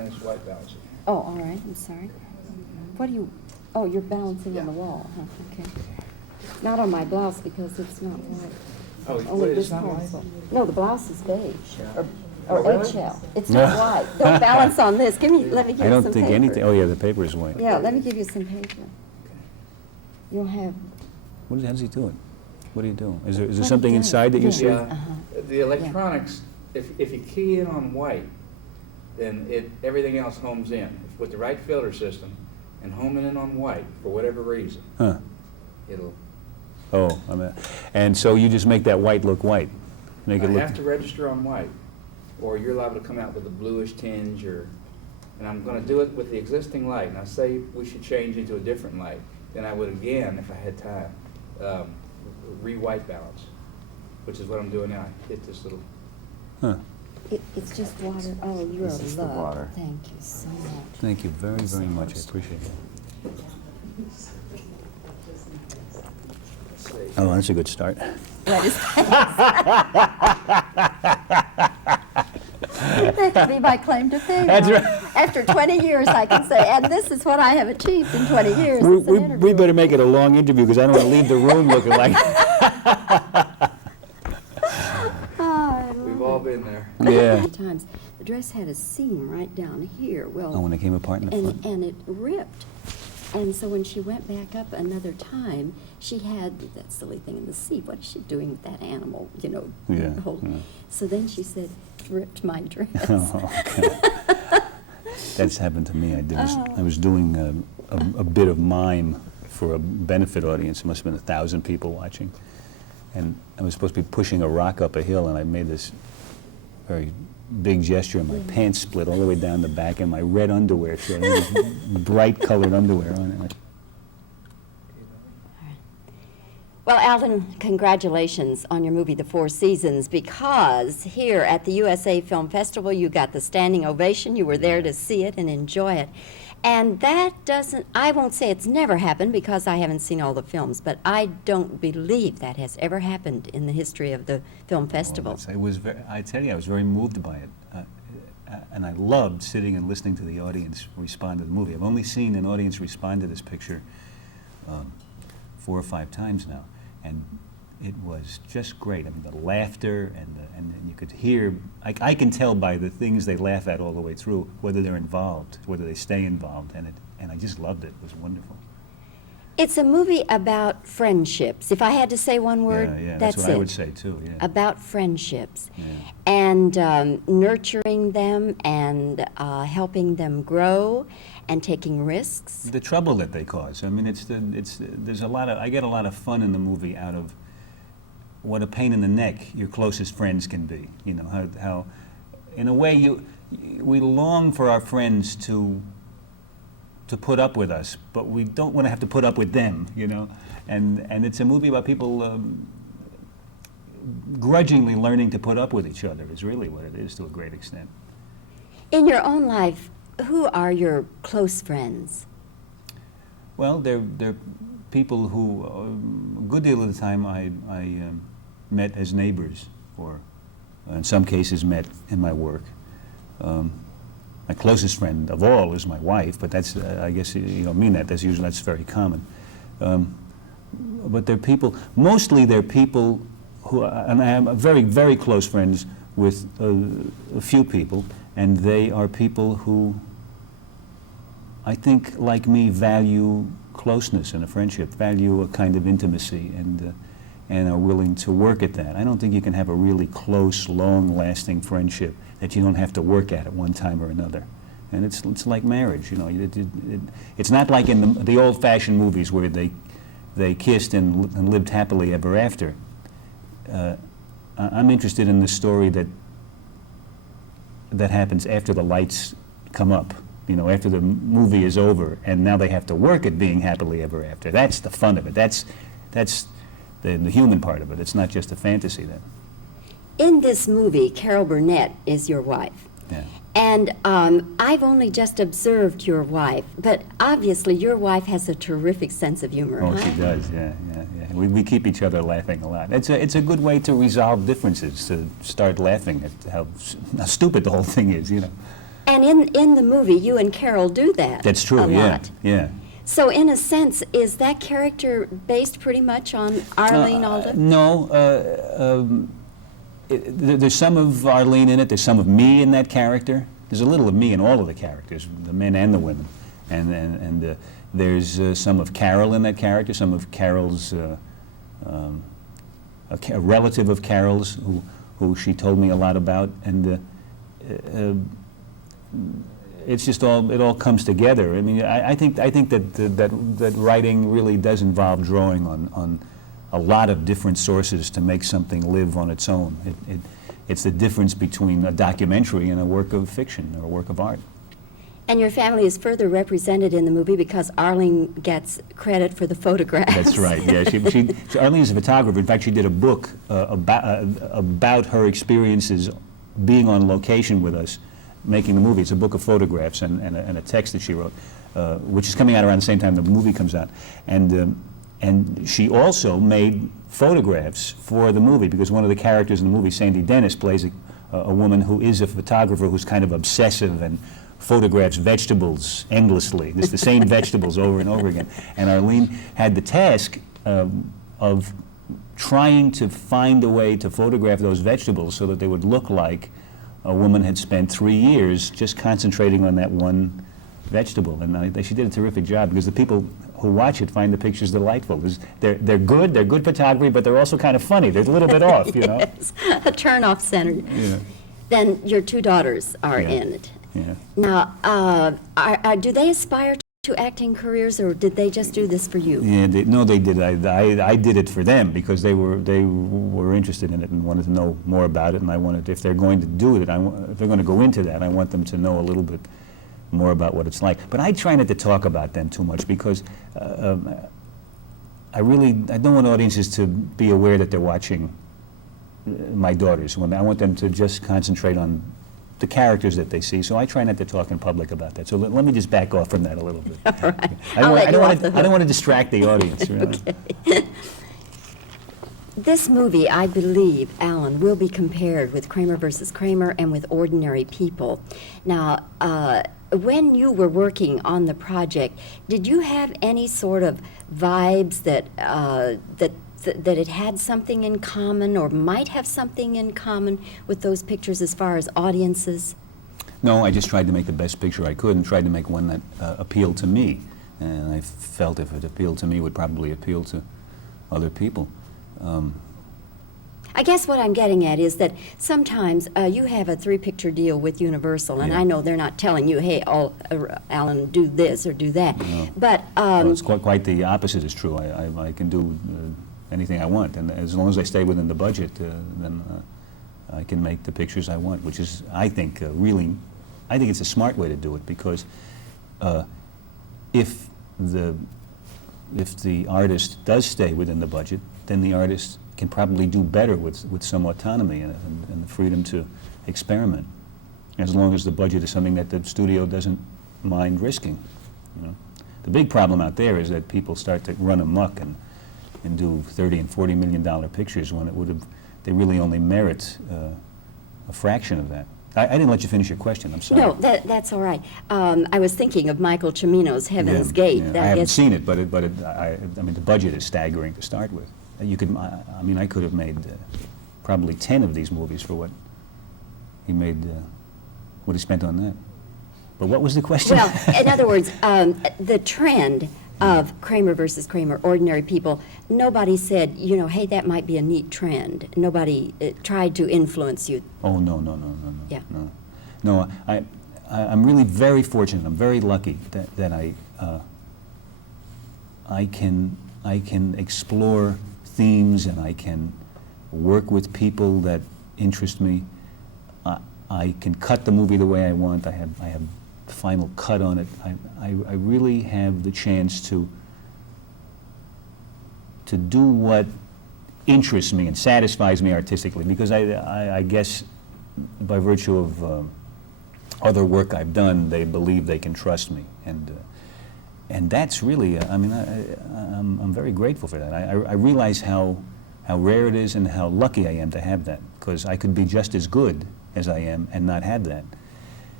It's white balancing. Oh, all right, I'm sorry. What do you, oh, you're balancing on the wall, huh, okay. Not on my blouse because it's not white. Oh, Only wait, this it's not part white? is white. No, the blouse is beige, or Oh, really? eggshell. It's not white. Don't balance on this. Let me give you some paper. I don't think anything, oh yeah, the paper is white. Yeah, let me give you some paper. You'll have, How does he do it? What do you do? Is there What something he does, inside that you yeah. see? The electronics, if you key in on white, then everything else homes in. With the right filter system and homing in on white, for whatever reason, Huh. it'll... Oh, and so you just make that white look white? Make I it look... have to register on white, or you're liable to come out with a bluish tinge, and I'm going to do it with the existing light. And I say we should change into a different light. Then I would again, if I had time, re-white balance, which is what I'm doing now. I hit this little... Huh. it's just water. Oh, you're This a is the love. water. Thank you so much. Thank you very, very much. I appreciate it. Let's see. Oh, that's a good start. That is That could be my claim to fame. That's now. right. After 20 years, I can say, and this is what I have achieved in 20 years. as an We interviewer. better make it a long interview because I don't want to leave the room looking like... We've all been there. Yeah. Times. The dress had a seam right down here. Well, Oh, when it came apart in the front. and it ripped. And so when she went back up another time, she had that silly thing in the seat. What is she doing with that animal, you know? Yeah, hold- yeah. So then she said, ripped my dress. Oh, okay. That's happened to me. I was doing a bit of mime for a benefit audience. It must have been 1,000 people watching. And I was supposed to be pushing a rock up a hill, and I made this very big gesture, and my pants split all the way down the back, and my red underwear showed. Bright colored underwear on it. Well, Alden, congratulations on your movie, The Four Seasons, because here at the USA Film Festival, you got the standing ovation. You were there to see it and enjoy it. And that doesn't, I won't say it's never happened because I haven't seen all the films, but I don't believe that has ever happened in the history of the film festival. It was I tell you, I was very moved by it. And I loved sitting and listening to the audience respond to the movie. I've only seen an audience respond to this picture 4 or 5 times now, and it was just great. I mean, the laughter and you could hear. I can tell by the things they laugh at all the way through whether they're involved, whether they stay involved, and I just loved it. It was wonderful. It's a movie about friendships. If I had to say one word, Yeah, that's what it. I would say too. Yeah. About friendships, Yeah. and nurturing them and helping them grow and taking risks. The trouble that they cause. I mean, there's a lot of. I get a lot of fun in the movie out of what a pain in the neck your closest friends can be. You know how in a way we long for our friends to put up with us, but we don't want to have to put up with them. You know, and it's a movie about people grudgingly learning to put up with each other. Is really what it is to a great extent. In your own life, who are your close friends? Well, they're people who a good deal of the time I met as neighbors, or in some cases met in my work. My closest friend of all is my wife, but that's I guess you don't mean that. That's very common. But they're people. Mostly they're people who, and I have very, very close friends with a few people, and they are people who I think, like me, value closeness in a friendship, value a kind of intimacy, and are willing to work at that. I don't think you can have a really close, long-lasting friendship that you don't have to work at one time or another. And it's like marriage, you know. It's not like in the old-fashioned movies where they kissed and lived happily ever after. I'm interested in the story that happens after the lights come up. You know, after the movie is over, and now they have to work at being happily ever after. That's the fun of it. That's the human part of it. It's not just a fantasy then. In this movie, Carol Burnett is your wife. Yeah. And I've only just observed your wife, but obviously your wife has a terrific sense of humor, Oh, huh? she does. Yeah. We keep each other laughing a lot. It's a good way to resolve differences, to start laughing at how stupid the whole thing is, you know. And in the movie, you and Carol do that. That's true, a yeah, lot. yeah. So in a sense, is that character based pretty much on Arlene Alda? No, there's some of Arlene in it, there's some of me in that character. There's a little of me in all of the characters, the men and the women. And there's some of Carol in that character, some of Carol's, a relative of Carol's who she told me a lot about. And it's just all, it all comes together. I mean, I think that writing really does involve drawing on a lot of different sources to make something live on its own. It's the difference between a documentary and a work of fiction or a work of art. And your family is further represented in the movie because Arlene gets credit for the photographs. That's right, yeah. Arlene's a photographer. In fact, she did a book about her experiences being on location with us, making the movie. It's a book of photographs and a text that she wrote, which is coming out around the same time the movie comes out. And she also made photographs for the movie, because one of the characters in the movie, Sandy Dennis, plays a woman who is a photographer who's kind of obsessive and photographs vegetables endlessly. It's the same vegetables over and over again. And Arlene had the task of trying to find a way to photograph those vegetables so that they would look like a woman had spent 3 years just concentrating on that one vegetable. And she did a terrific job, because the people who watch it find the pictures delightful. They're good photography, but they're also kind of funny. They're a little bit off, you know? Yes, a turn-off center. Yeah. Then your two daughters are Yeah. in it. Yeah. Now, do they aspire to acting careers, or did they just do this for you? Yeah, no, they did. I did it for them, because they were interested in it and wanted to know more about it. And I wanted, if they're going to do it, if they're going to go into that, I want them to know a little bit more about what it's like. But I try not to talk about them too much, because I don't want audiences to be aware that they're watching my daughters. I want them to just concentrate on the characters that they see, so I try not to talk in public about that. So let me just back off from that a little bit. All right. I don't want to distract the audience. Really. Okay. This movie, I believe, Alan, will be compared with Kramer versus Kramer and with Ordinary People. Now, when you were working on the project, did you have any sort of vibes that it had something in common, or might have something in common with those pictures as far as audiences? No, I just tried to make the best picture I could and tried to make one that appealed to me. And I felt if it appealed to me, it would probably appeal to other people. I guess what I'm getting at is that sometimes you have a 3-picture deal with Universal, and Yeah. I know they're not telling you, hey, Alan, do this or do that. No. But Well, it's quite the opposite is true. I can do anything I want, and as long as I stay within the budget, then I can make the pictures I want, which is, I think, I think it's a smart way to do it, because if the artist does stay within the budget, then the artist can probably do better with some autonomy and the freedom to experiment, as long as the budget is something that the studio doesn't mind risking. You know? The big problem out there is that people start to run amok and do $30 and $40 million pictures when they really only merit a fraction of that. I didn't let you finish your question, I'm sorry. no, that's all right. I was thinking of Michael Cimino's Heaven's Yeah, Gate. yeah. I haven't seen it, but I mean, the budget is staggering to start with. I could have made probably 10 of these movies for what he made, what he spent on that. But what was the question? Well, in other words, the trend of Kramer versus Kramer, Ordinary People, nobody said, hey, that might be a neat trend. Nobody tried to influence you. Oh, no. Yeah. No, I'm really very fortunate. I'm very lucky that I can explore themes, and I can work with people that interest me. I can cut the movie the way I want. I have the final cut on it. I really have the chance to do what interests me and satisfies me artistically, because I guess by virtue of other work I've done, they believe they can trust me, and that's really, I'm very grateful for that. I realize how rare it is and how lucky I am to have that, because I could be just as good as I am and not have that.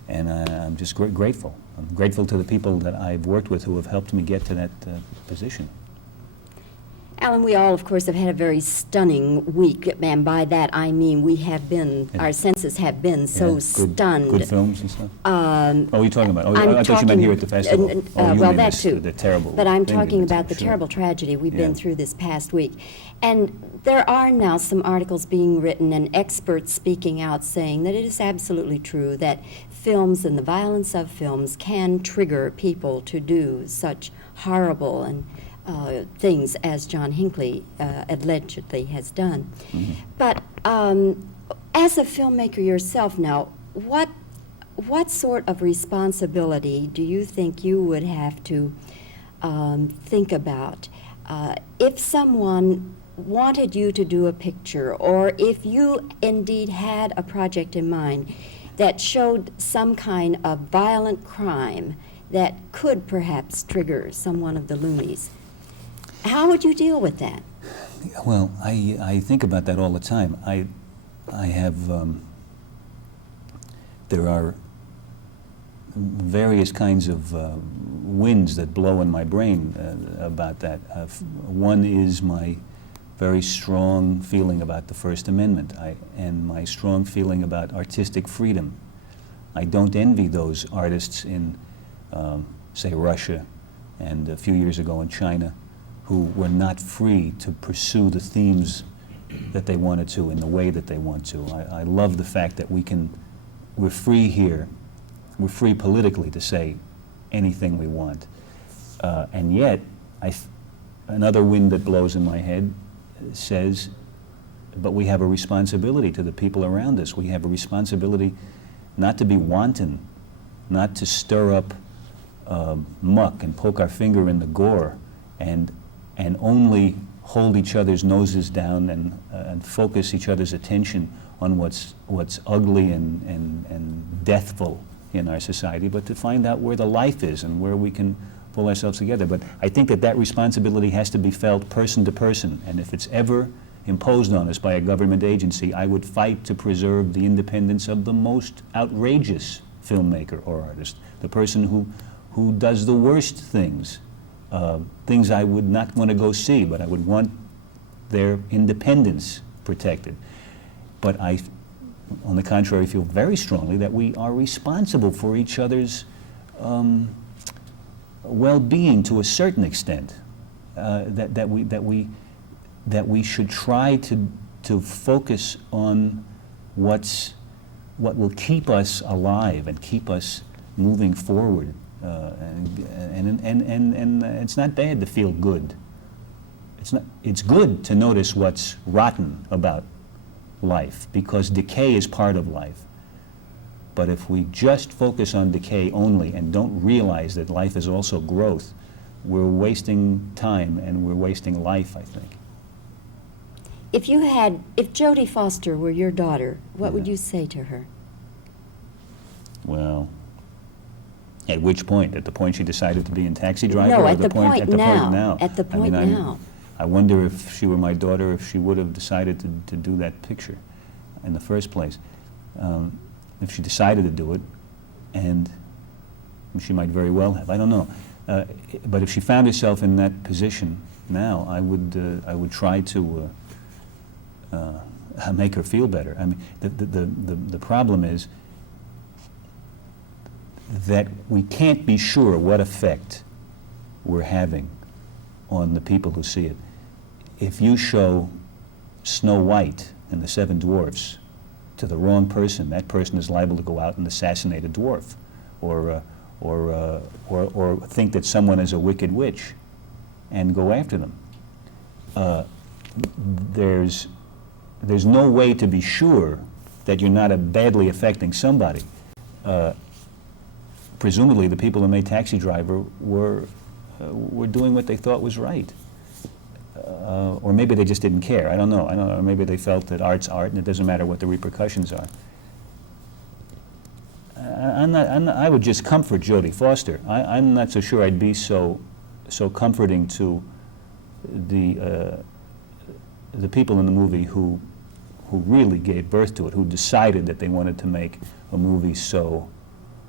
And I'm just grateful. I'm grateful to the people that I've worked with who have helped me get to that position. Alan, we all, of course, have had a very stunning week, and by that I mean we have been, Yeah. our senses have been so Yeah, stunned. Good films and stuff? Um, Oh, you're talking about, I'm I thought you meant here at the talking- festival. Oh, you well, mean that this, too. the terrible But I'm thing talking we've been about the through, terrible tragedy we've Yeah. been through this past week. And there are now some articles being written and experts speaking out saying that it is absolutely true that films and the violence of films can trigger people to do such horrible and things as John Hinckley allegedly has done. Mhm. But as a filmmaker yourself now, what sort of responsibility do you think you would have to think about if someone wanted you to do a picture, or if you indeed had a project in mind that showed some kind of violent crime that could perhaps trigger someone of the loonies? How would you deal with that? Well, I think about that all the time. I have, there are various kinds of winds that blow in my brain about that. One is my very strong feeling about the First Amendment and my strong feeling about artistic freedom. I don't envy those artists in, say, Russia and a few years ago in China, who were not free to pursue the themes that they wanted to in the way that they want to. I love the fact that we're free here, we're free politically to say anything we want. And yet, another wind that blows in my head says, but we have a responsibility to the people around us. We have a responsibility not to be wanton, not to stir up muck and poke our finger in the gore, and only hold each other's noses down and focus each other's attention on what's ugly and deathful in our society, but to find out where the life is and where we can pull ourselves together. But I think that responsibility has to be felt person to person, and if it's ever imposed on us by a government agency, I would fight to preserve the independence of the most outrageous filmmaker or artist, the person who does the worst things, things I would not want to go see, but I would want their independence protected. But I, on the contrary, feel very strongly that we are responsible for each other's well-being to a certain extent. That we should try to focus on what will keep us alive and keep us moving forward. And it's not bad to feel good. It's good to notice what's rotten about life, because decay is part of life. But if we just focus on decay only and don't realize that life is also growth, we're wasting time and we're wasting life, I think. If Jodie Foster were your daughter, what would Yeah. you say to her? Well, at which point? At the point she decided to be in Taxi Driver? No, or at the point at the now. point now? At the I mean, point now. I wonder if she were my daughter, if she would have decided to do that picture in the first place. If she decided to do it, and she might very well have, I don't know. But if she found herself in that position now, I would try to make her feel better. I mean, the problem is that we can't be sure what effect we're having on the people who see it. If you show Snow White and the Seven Dwarfs to the wrong person, that person is liable to go out and assassinate a dwarf, or think that someone is a wicked witch and go after them. There's no way to be sure that you're not badly affecting somebody. Presumably, the people who made Taxi Driver were doing what they thought was right. Or maybe they just didn't care. I don't know. Or maybe they felt that art's art and it doesn't matter what the repercussions are. I would just comfort Jodie Foster. I'm not so sure I'd be so comforting to the people in the movie who really gave birth to it, who decided that they wanted to make a movie so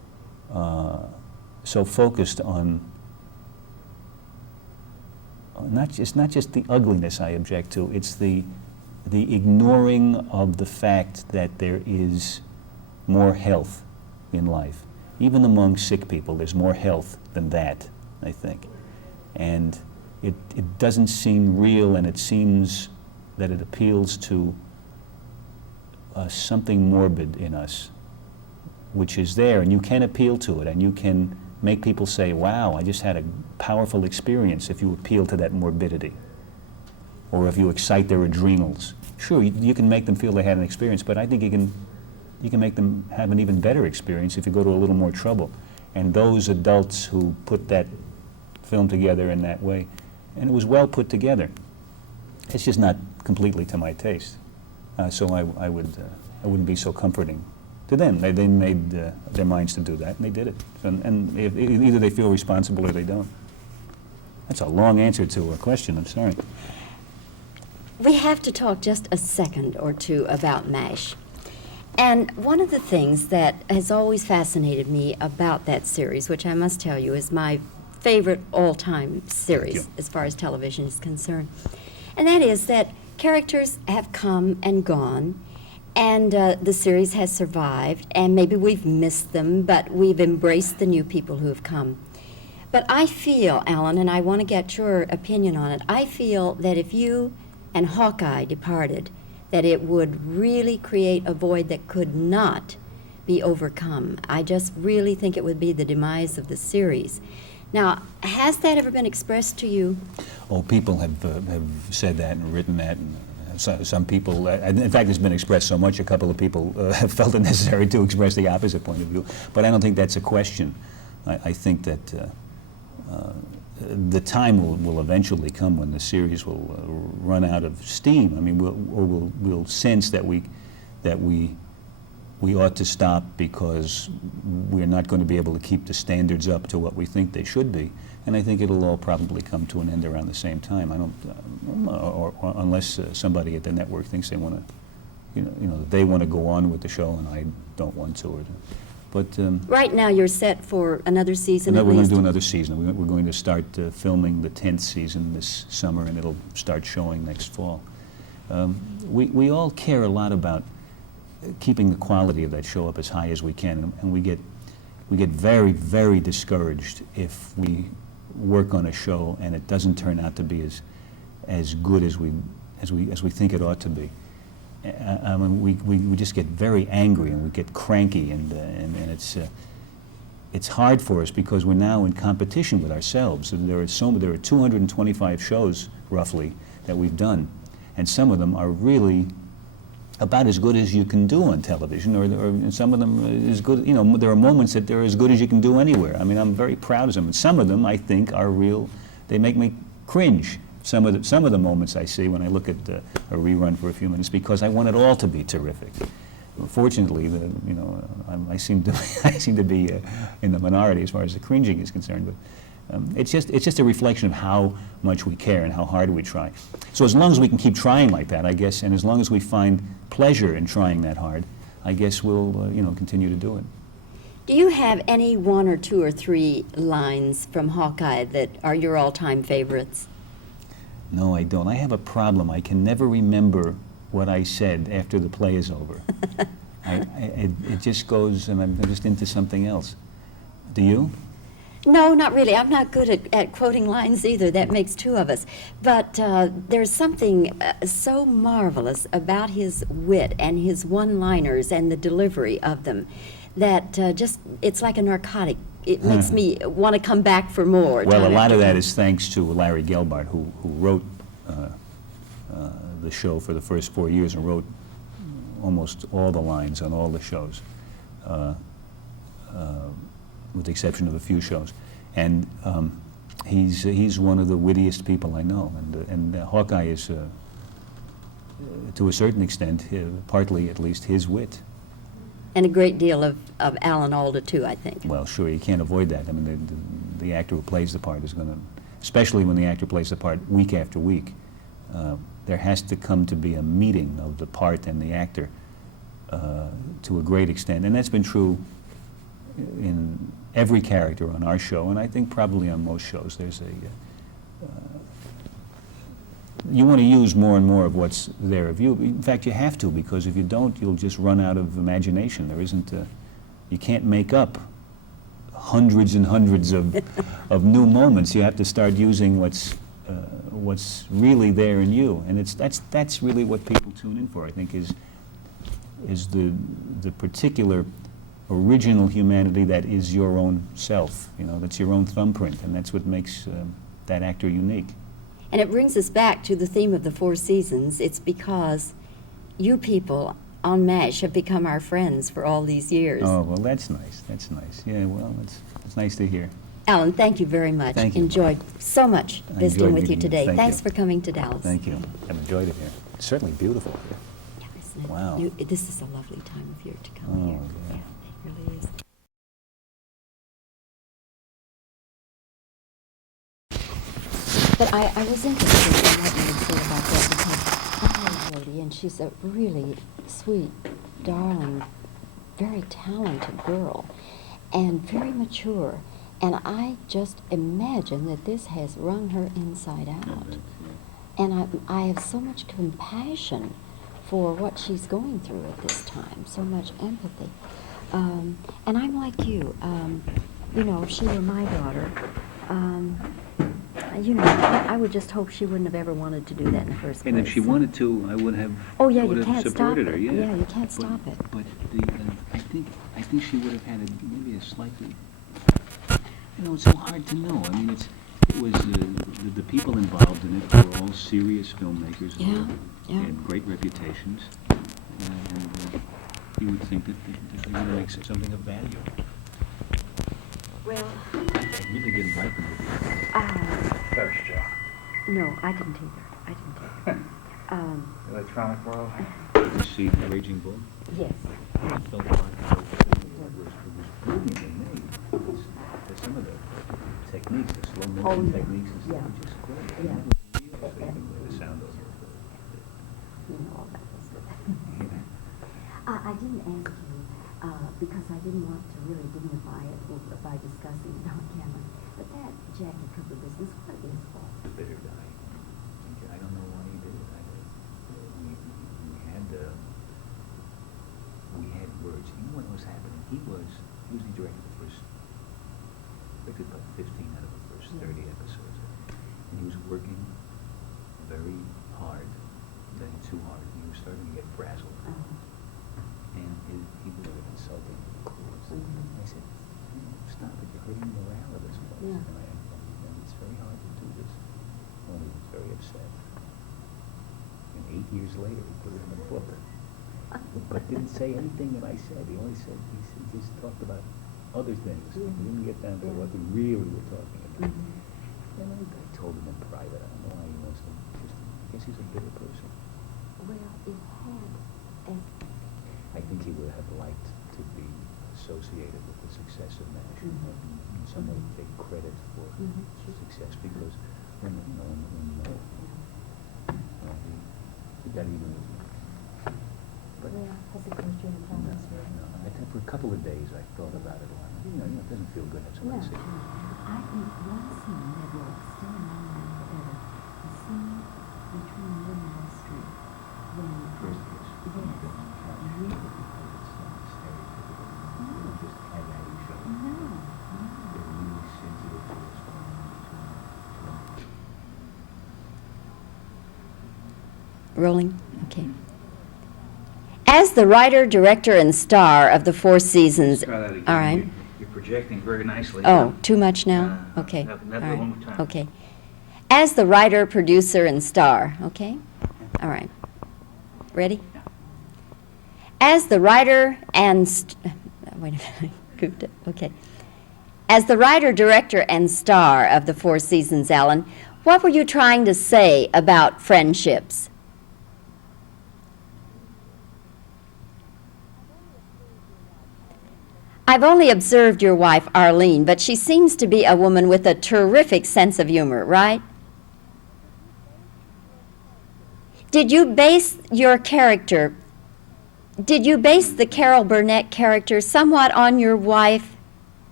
so focused on it's not just the ugliness I object to, it's the ignoring of the fact that there is more health in life. Even among sick people, there's more health than that, I think. And it doesn't seem real, and it seems that it appeals to something morbid in us, which is there, and you can appeal to it, and you can make people say, wow, I just had a powerful experience, if you appeal to that morbidity, or if you excite their adrenals. Sure, you can make them feel they had an experience, but I think you can make them have an even better experience if you go to a little more trouble. And those adults who put that film together in that way, and it was well put together, it's just not completely to my taste. So I wouldn't be so comforting to them. They made their minds to do that, and they did it. And either they feel responsible or they don't. That's a long answer to a question, I'm sorry. We have to talk just a second or two about MASH. And one of the things that has always fascinated me about that series, which I must tell you is my favorite all-time series as far as television is concerned, and that is that characters have come and gone, and the series has survived, and maybe we've missed them, but we've embraced the new people who have come. But I feel, Alan, and I want to get your opinion on it, I feel that if you and Hawkeye departed, that it would really create a void that could not be overcome. I just really think it would be the demise of the series. Now, has that ever been expressed to you? Oh, people have said that and written that, and some people, in fact, it's been expressed so much, a couple of people have felt it necessary to express the opposite point of view. But I don't think that's a question. I think that the time will eventually come when the series will run out of steam. I mean, we'll sense that we ought to stop because we're not going to be able to keep the standards up to what we think they should be. And I think it'll all probably come to an end around the same time. I don't, or unless somebody at the network thinks they want to, they want to go on with the show and I don't want to. But right now you're set for another season at we're going least? to do another season. We're going to start filming the 10th season this summer, and it'll start showing next fall. We all care a lot about keeping the quality of that show up as high as we can, and we get very, very discouraged if we work on a show and it doesn't turn out to be as good as we think it ought to be. I mean, we just get very angry and we get cranky, and it's hard for us because we're now in competition with ourselves. There are 225 shows roughly that we've done, and some of them are really about as good as you can do on television, or some of them is good. There are moments that they're as good as you can do anywhere. I mean, I'm very proud of them, and some of them I think are real. They make me cringe. Some of the moments I see when I look at a rerun for a few minutes, because I want it all to be terrific. Fortunately, I seem to be in the minority as far as the cringing is concerned. But it's just a reflection of how much we care and how hard we try. So as long as we can keep trying like that, I guess, and as long as we find pleasure in trying that hard, I guess we'll continue to do it. Do you have any one or two or three lines from Hawkeye that are your all-time favorites? No, I don't. I have a problem. I can never remember what I said after the play is over. It just goes, and I'm just into something else. Do you? No, not really. I'm not good at quoting lines either. That makes two of us. But there's something so marvelous about his wit and his one-liners and the delivery of them that it's like a narcotic. It makes me want to come back for more. Well, a lot of that is thanks to Larry Gelbart, who wrote the show for the first 4 years and wrote almost all the lines on all the shows, with the exception of a few shows. And he's one of the wittiest people I know. And Hawkeye is, to a certain extent, partly at least, his wit. And a great deal of Alan Alda, too, I think. Well, sure, you can't avoid that. I mean, the actor who plays the part is going to, especially when the actor plays the part week after week, there has to come to be a meeting of the part and the actor to a great extent. And that's been true in every character on our show, and I think probably on most shows, there's you want to use more and more of what's there of you. In fact, you have to, because if you don't, you'll just run out of imagination. There isn't you can't make up hundreds and hundreds of new moments. You have to start using what's really there in you, and that's really what people tune in for, I think, is the particular original humanity that is your own self. You know, that's your own thumbprint, and that's what makes that actor unique. And it brings us back to the theme of the Four Seasons. It's because you people on MASH have become our friends for all these years. Oh, well, that's nice. That's nice. Yeah, well, it's nice to hear. Alan, thank you very much. Thank you. Enjoyed so much I visiting enjoyed with you meeting you. today. Thank Thanks you. for coming to Dallas. Thank you. I've enjoyed it here. It's certainly beautiful here. Yeah, isn't it? Wow. This is a lovely time of year to come Oh, here. yeah. Yeah, it really is. But I was interested in what you would say about that, because I know a lady, and she's a really sweet, darling, very talented girl, and very mature. And I just imagine that this has wrung her inside out. And I have so much compassion for what she's going through at this time, so much empathy. And I'm like you. You know, if she were my daughter, you know, I would just hope she wouldn't have ever wanted to do that in the first place. And if she wanted to, I would have. Oh yeah, I would you have can't stop supported it. her. Yeah. Yeah, you can't stop it. But I think she would have had maybe a slightly. You know, it's so hard to know. I mean, it was the people involved in it were all serious filmmakers. Yeah, They yeah. had great reputations, and you would think that they would make something of value. Well, I really didn't like the movie. First job. no, I didn't either. I didn't either. Electronic world. Did you see The Raging Bull? Yes. I felt like it was brilliantly made. Some of the techniques, the slow motion Oh, yeah. techniques and stuff, Yeah. were just great. Yeah. And that was real, so you can play the sound over it. You know, all that was good. I didn't ask you because I didn't want to really dignify it by discussing it on camera. But that Jackie Cooper business, what is that? The bitter guy. I don't know why he did it. We had words. You know what was happening? He was the director of the first, directed about 15 out of the first 30 episodes. And he was working very hard, then too hard. He was starting to get frazzled. And he was consulting with the crews. I said, stop it, you're hurting the morale of this place. Yeah. And it's very hard to do this. Well, he was very upset. And 8 years later, he put it in a book. But didn't say anything that I said. He only said, he just talked about other things. He didn't get down to what we really were talking about. And I told him in private, I don't know why he wants to just, I guess he's a bitter person. Well, it had, as I think he would have liked to be associated with the success of MASH, and in some way take credit for success, because when he got even with me. But has it caused you any problems? I think for a couple of days I thought about it a lot. You know, it doesn't feel good. That's what I say. I think one scene that will stay in my mind forever, the scene between you and Wall Street, when First kiss. yes, really, It's not stereotypical. You don't just have at each other. no. They're really sensitive to what's going on between them. Rolling? Okay. As the writer, director, and star of the Four Seasons. Try that again. All right. You're projecting very nicely. Oh, too much now? Okay. Not All one right. more time. Okay. As the writer, producer, and star. Okay? All right. Ready? As the writer and wait a minute. Goofed it. Okay. As the writer, director, and star of the Four Seasons, Alan, what were you trying to say about friendships? I've only observed your wife, Arlene, but she seems to be a woman with a terrific sense of humor, right? Did you base the Carol Burnett character somewhat on your wife,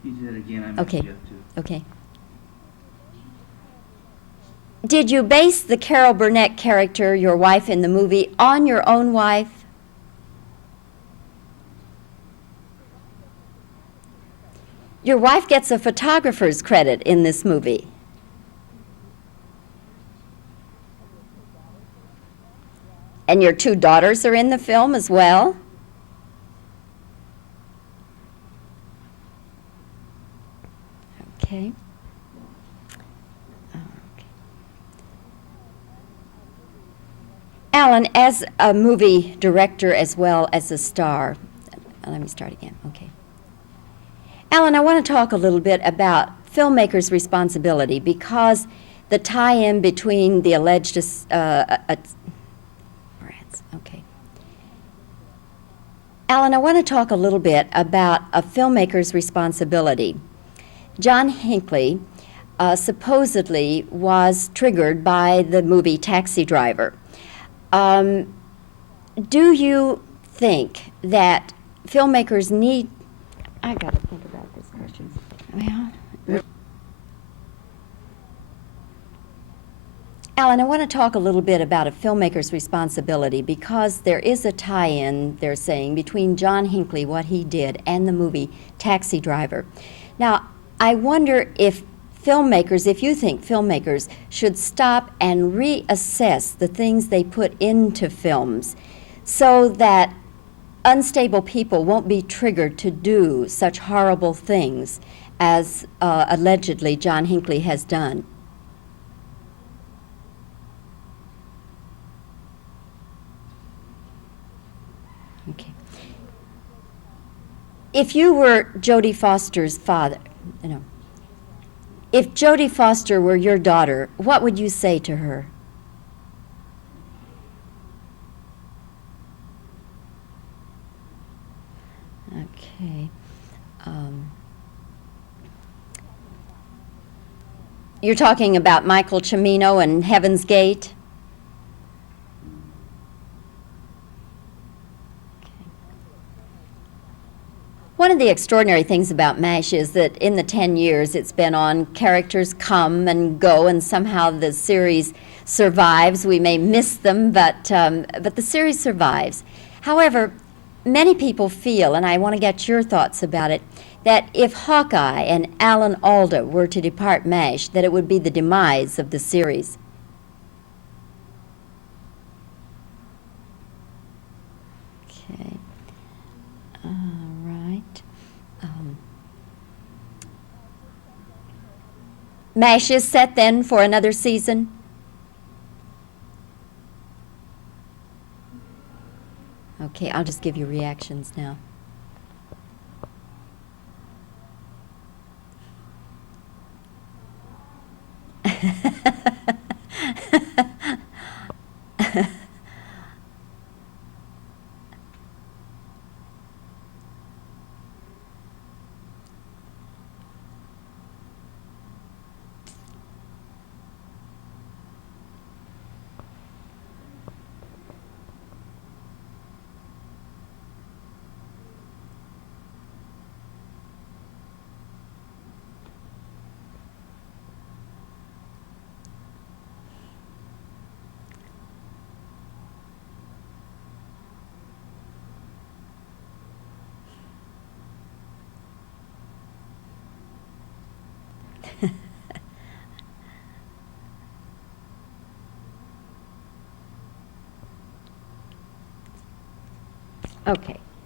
You did it again, I messed Okay. you up too. Okay. Did you base the Carol Burnett character, your wife in the movie, on your own wife? Your wife gets a photographer's credit in this movie. And your 2 daughters are in the film as well? Okay. Alan, as a movie director as well as a star, let me start again, okay. Alan, I want to talk a little bit about filmmakers' responsibility because the tie-in between the alleged, okay. Alan, I want to talk a little bit about a filmmaker's responsibility. John Hinckley supposedly was triggered by the movie Taxi Driver. Do you think that filmmakers need... I got to think about this question. Well, Alan, I want to talk a little bit about a filmmaker's responsibility because there is a tie-in, they're saying, between John Hinckley, what he did, and the movie Taxi Driver. Now, I wonder if filmmakers, if you think filmmakers should stop and reassess the things they put into films so that unstable people won't be triggered to do such horrible things as allegedly John Hinckley has done. Okay. If you were Jodie Foster's father, if Jodie Foster were your daughter, what would you say to her? Okay. You're talking about Michael Cimino and Heaven's Gate? One of the extraordinary things about MASH is that in the 10 years it's been on, characters come and go, and somehow the series survives. We may miss them, but the series survives. However, many people feel, and I want to get your thoughts about it, that if Hawkeye and Alan Alda were to depart MASH, that it would be the demise of the series. Okay. MASH is set then for another season? Okay, I'll just give you reactions now. Okay.